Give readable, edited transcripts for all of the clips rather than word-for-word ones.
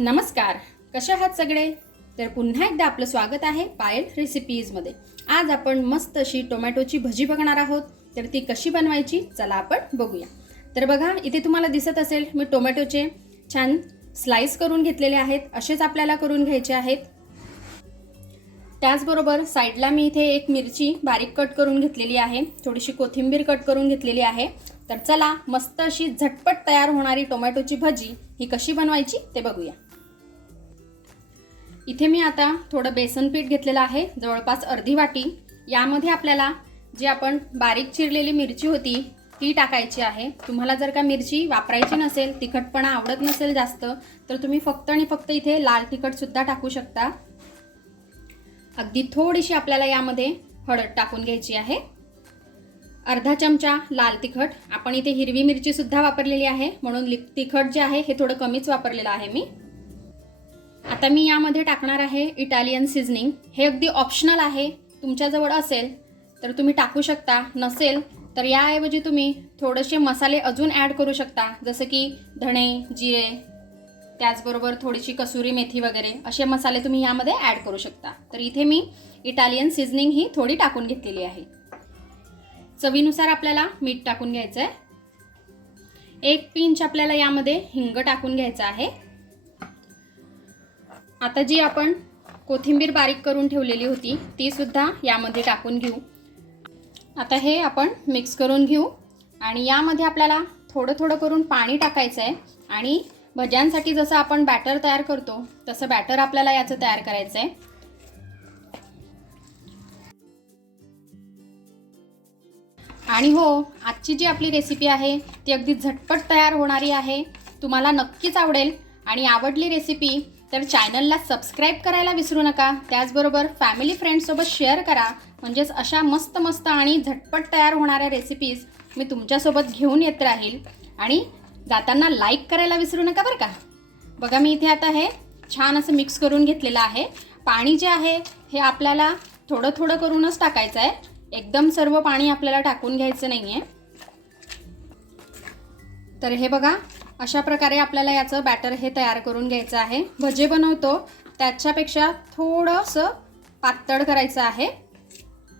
नमस्कार, कशा आहात सगळे? तर पुन्हा एकदा आपलं स्वागत आहे पायल रेसिपीजमध्ये। आज आपण मस्त अशी टोमॅटोची भजी बघणार आहोत। तर ती कशी बनवायची चला आपण बघूया। तर बघा, इथे तुम्हाला दिसत असेल मी टोमॅटोचे छान स्लाइस करून घेतलेले आहेत। असेच आपल्याला करून घ्यायचे आहेत। त्याचबरोबर साइडला मी इथे एक मिरची बारीक कट करून घेतलेली आहे, थोडीशी कोथिंबीर कट करून घेतलेली आहे। तर चला मस्त अशी झटपट तयार होणारी टोमॅटोची भजी ही कशी बनवायची ते बघूया। इथे मी आता थोडं बेसन पीठ घेतलेलं आहे, जवळपास अर्धी वाटी। यामध्ये आपल्याला जी आपण बारीक चिरलेली मिरची होती ती टाकायची आहे। तुम्हाला जर का मिरची वापरायची नसेल, तिखटपणा आवडत नसेल जास्त, तर तुम्ही फक्त आणि फक्त इथे लाल तिखट सुद्धा टाकू शकता। अगदी थोडीशी आपल्याला यामध्ये हळद टाकून घ्यायची आहे। अर्धा चमचा लाल तिखट, आपण इथे हिरवी मिरची सुद्धा वापरलेली आहे म्हणून तिखट जे आहे हे थोडं कमीच वापरलेलं आहे मी। आता मी यामध्ये टाकणार आहे इटालियन सीझनिंग। हे अगदी ऑप्शनल आहे, तुमच्याजवळ असेल तर तुम्ही टाकू शकता, नसेल तर याऐवजी तुम्ही थोडेसे मसाले अजून ॲड करू शकता, जसं की धणे, जिरे, त्याचबरोबर थोडीशी कसुरी मेथी वगैरे असे मसाले तुम्ही यामध्ये ॲड करू शकता। तर इथे मी इटालियन सीझनिंग ही थोडी टाकून घेतलेली आहे। चवीनुसार आपल्याला मीठ टाकून घ्यायचं आहे। एक पिंच आपल्याला यामध्ये हिंग टाकून घ्यायचं आहे। आता जी आपण कोथिंबीर बारीक करून ठेवलेली होती ती सुद्धा यामध्ये टाकून घेऊ। आता हे आपण मिक्स करून घेऊ आणि यामध्ये आपल्याला थोडं थोडं करून पाणी टाकायचं आहे आणि भज्यांसाठी जसं आपण बॅटर तयार करतो तसं बॅटर आपल्याला याचं तयार करायचं आहे। आणि हो, आजची जी आपली रेसिपी आहे ती अगदी झटपट तयार होणारी आहे, तुम्हाला नक्कीच आवडेल। आणि आवडली रेसिपी तर चॅनलला सबस्क्राईब करायला विसरू नका। त्याचबरोबर फॅमिली फ्रेंड्ससोबत शेअर करा, म्हणजेच अशा मस्त मस्त आणि झटपट तयार होणाऱ्या रेसिपीज मी तुमच्यासोबत घेऊन येत राहील। आणि जाताना लाईक करायला विसरू नका बरं का। बघा, मी इथे आता हे छान असं मिक्स करून घेतलेलं आहे। पाणी जे आहे हे आपल्याला थोडं थोडं करूनच टाकायचं आहे, एकदम सर्व पाणी आपल्याला टाकून घ्यायचं नाही आहे। तर हे बघा, अशा प्रकारे आपल्याला याचं बॅटर हे तयार करून घ्यायचं आहे। भजे बनवतो त्याच्यापेक्षा थोडंसं पातळ करायचं आहे।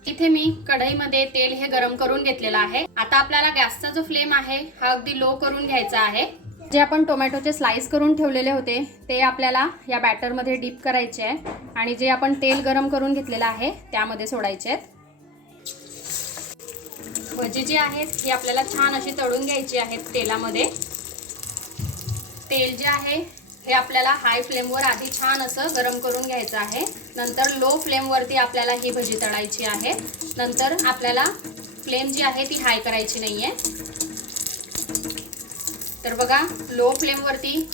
इथे मी कढईमध्ये तेल हे गरम करून घेतलेलं आहे। आता आपल्याला गॅसचा जो फ्लेम आहे हा अगदी लो करून घ्यायचा आहे। जे आपण टोमॅटोचे स्लाइस करून ठेवलेले होते ते आपल्याला या बॅटरमध्ये डीप करायचे आहे आणि जे आपण तेल गरम करून घेतलेलं आहे त्यामध्ये सोडायचे आहेत। भजी जी आहेत ही आपल्याला छान अशी तळून घ्यायची आहेत तेलामध्ये। तेल जे आहे हे आपल्याला हाय फ्लेमवर आधी छान असं गरम करून घ्यायचं आहे, नंतर लो फ्लेमवरती आपल्याला ही भजी तळायची आहे। नंतर आपल्याला फ्लेम जी आहे ती हाय करायची नाही आहे। तर बघा, लो फ्लेमवरती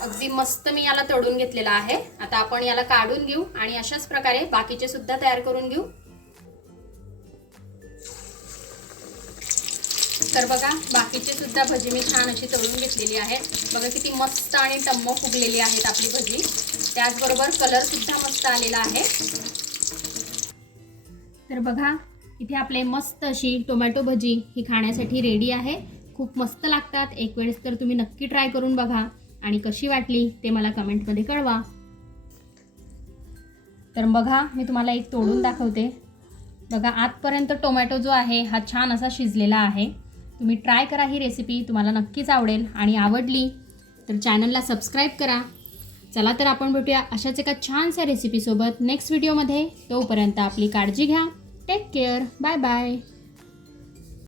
अगदी मस्त मी याला तळून घेतलेला आहे। आता आपण याला काढून घेऊ आणि अशाच प्रकारे बाकीचे सुद्धा तयार करून घेऊ। तर बघा, बाकीचे सुद्धा भजी मी छान अशी तळून घेतलेली आहे। बघा किती मस्त आणि टम्म फुगलेली आहेत आपली भजी। त्याचबरोबर कलर सुद्धा मस्त आलेला आहे। तर बघा, इथे आपले मस्त अशी टोमॅटो भजी ही खाण्यासाठी रेडी आहे। खूप मस्त लागतात, एक वेळेस तर तुम्ही नक्की ट्राय करून बघा आणि कशी वाटली ते मला कमेंटमध्ये कळवा। तर बघा, मी तुम्हाला एक तोडून दाखवते। बघा, आतपर्यंत टोमॅटो जो आहे हा छान असा शिजलेला आहे। तुम्ही ट्राय करा ही रेसिपी, तुम्हाला नक्कीच आवडेल। आणि आवडली तर चॅनलला सबस्क्राईब करा। चला तर आपण भेटूया अशाच एका छानशा रेसिपीसोबत नेक्स्ट व्हिडिओमध्ये। तोपर्यंत आपली काळजी घ्या। Take care, bye bye.